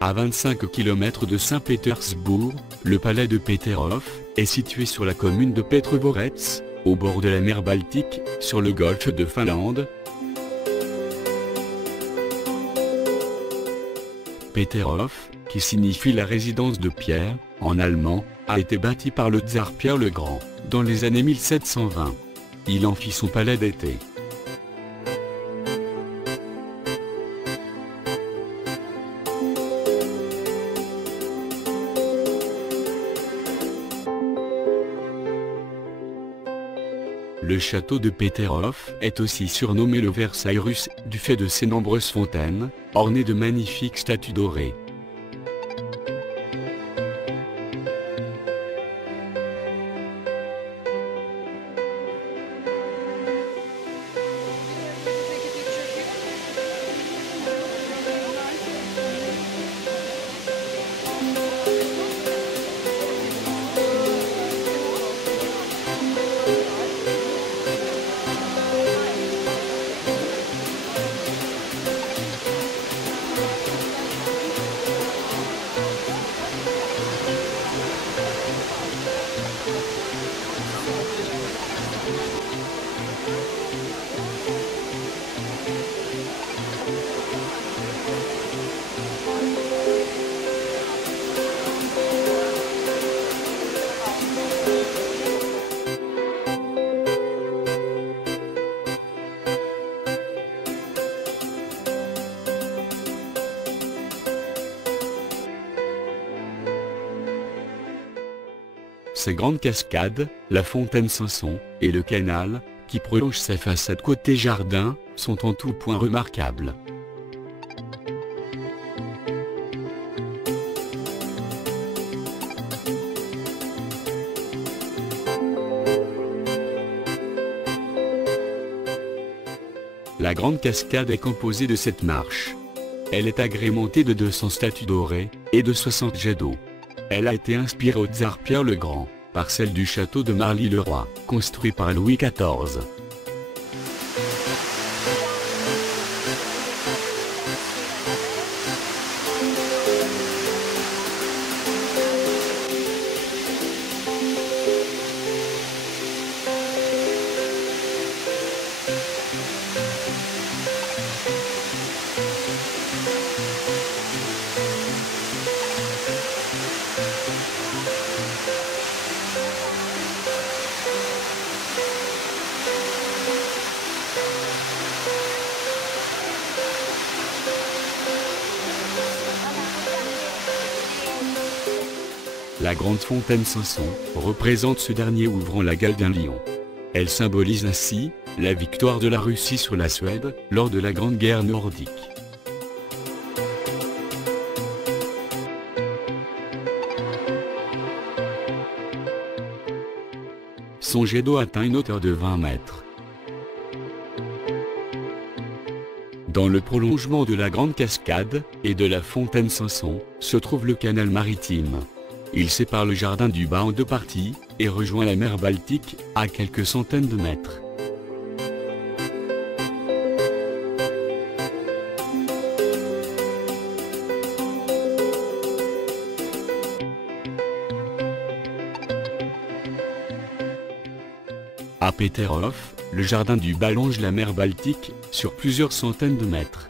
À 25 km de Saint-Pétersbourg, le palais de Peterhof est situé sur la commune de Petrovorets, au bord de la mer Baltique, sur le golfe de Finlande. Peterhof, qui signifie la résidence de Pierre, en allemand, a été bâti par le tsar Pierre le Grand, dans les années 1720. Il en fit son palais d'été. Le château de Peterhof est aussi surnommé le Versailles russe, du fait de ses nombreuses fontaines, ornées de magnifiques statues dorées. Ces grandes cascades, la fontaine Sanson, et le canal, qui prolonge sa façade côté jardin, sont en tout point remarquables. La grande cascade est composée de 7 marches. Elle est agrémentée de 200 statues dorées, et de 60 jets d'eau. Elle a été inspirée au tsar Pierre le Grand, par celle du château de Marly-le-Roi, construit par Louis XIV. La grande fontaine Sanson représente ce dernier ouvrant la gueule d'un lion. Elle symbolise ainsi la victoire de la Russie sur la Suède lors de la Grande Guerre nordique. Son jet d'eau atteint une hauteur de 20 mètres. Dans le prolongement de la grande cascade et de la fontaine Sanson se trouve le canal maritime. Il sépare le jardin du bas en 2 parties, et rejoint la mer Baltique, à quelques centaines de mètres. À Peterhof, le jardin du bas longe la mer Baltique, sur plusieurs centaines de mètres.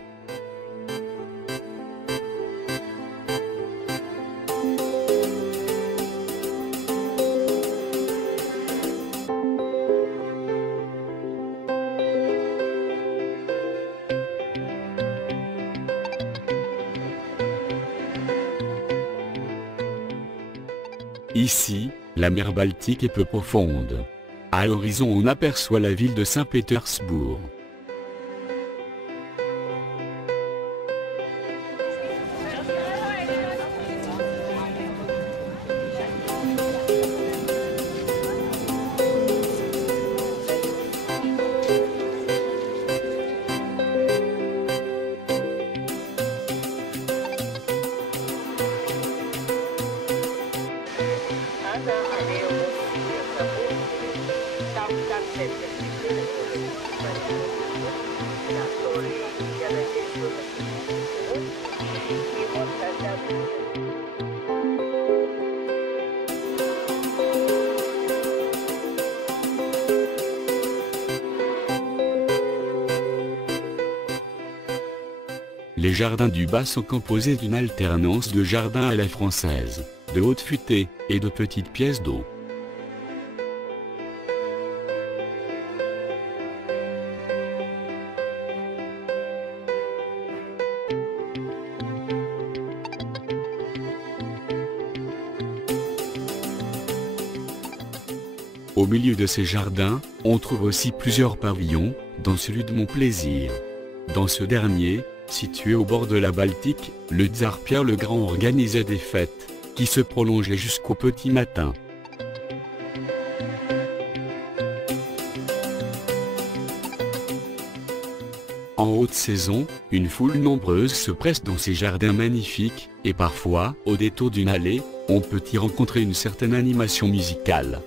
Ici, la mer Baltique est peu profonde. À l'horizon on aperçoit la ville de Saint-Pétersbourg. Thank you. Les jardins du bas sont composés d'une alternance de jardins à la française, de hautes futaies, et de petites pièces d'eau. Au milieu de ces jardins, on trouve aussi plusieurs pavillons, dont celui de Mon Plaisir. Dans ce dernier, situé au bord de la Baltique, le tsar Pierre le Grand organisait des fêtes, qui se prolongeaient jusqu'au petit matin. En haute saison, une foule nombreuse se presse dans ces jardins magnifiques, et parfois, au détour d'une allée, on peut y rencontrer une certaine animation musicale.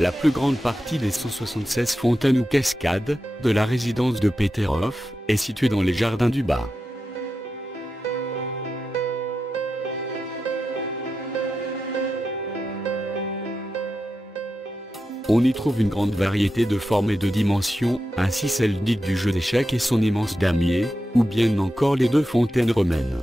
La plus grande partie des 176 fontaines ou cascades de la résidence de Peterhof est située dans les jardins du bas. On y trouve une grande variété de formes et de dimensions, ainsi celle dite du jeu d'échecs et son immense damier, ou bien encore les 2 fontaines romaines.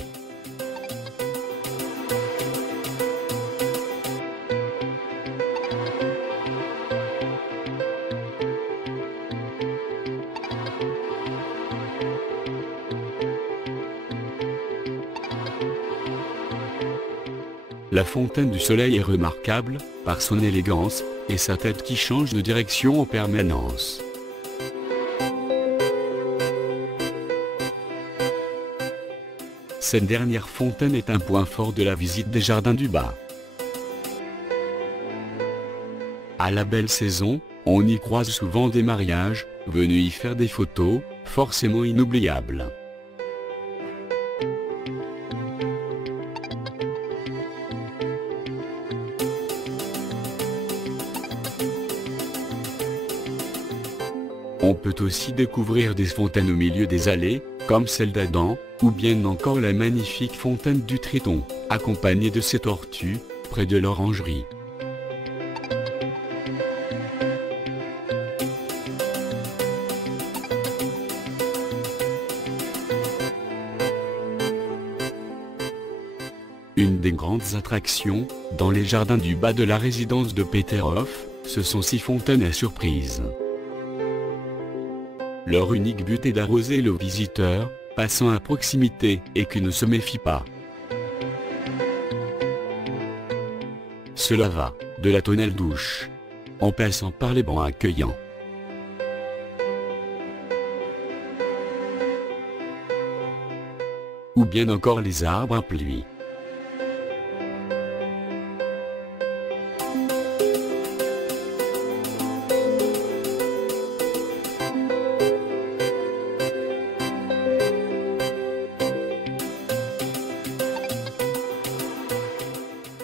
La fontaine du Soleil est remarquable, par son élégance, et sa tête qui change de direction en permanence. Cette dernière fontaine est un point fort de la visite des jardins du bas. À la belle saison, on y croise souvent des mariages, venus y faire des photos, forcément inoubliables. On peut aussi découvrir des fontaines au milieu des allées, comme celle d'Adam, ou bien encore la magnifique fontaine du Triton, accompagnée de ses tortues, près de l'orangerie. Une des grandes attractions, dans les jardins du bas de la résidence de Peterhof, ce sont 6 fontaines à surprise. Leur unique but est d'arroser le visiteur, passant à proximité, et qui ne se méfie pas. Cela va, de la tonnelle douche, en passant par les bancs accueillants. Ou bien encore les arbres à pluie.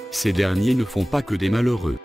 Ces derniers ne font pas que des malheureux.